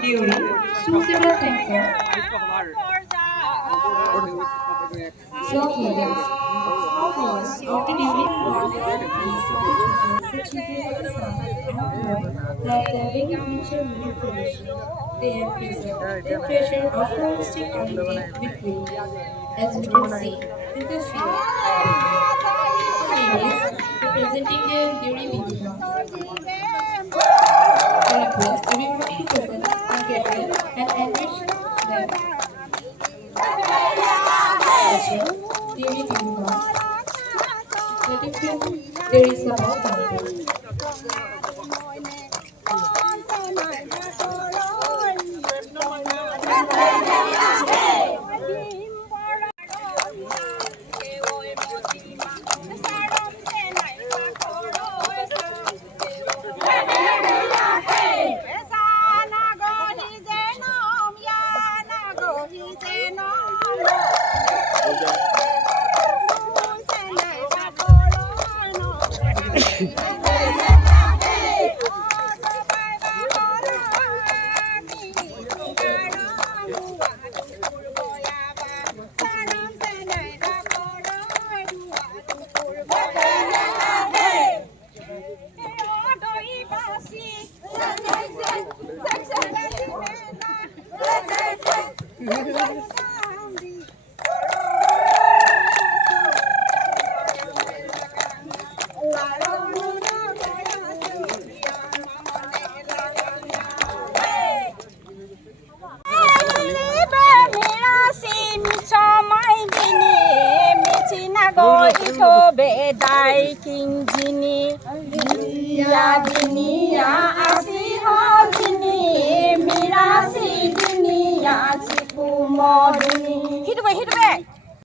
Theory, suitable sensor, soft levels, how hours of the during such incredible sound that the very feature manipulation they represent temperature of plastic contact between, as we can see in the field. Theories representing the theory minimum. I request everyone to open the kettle and enrich them. Also, theory minimum. The different there is about content. Bedai king jini ya jini ya asi ho jini mirasi jini ya siku modini hit away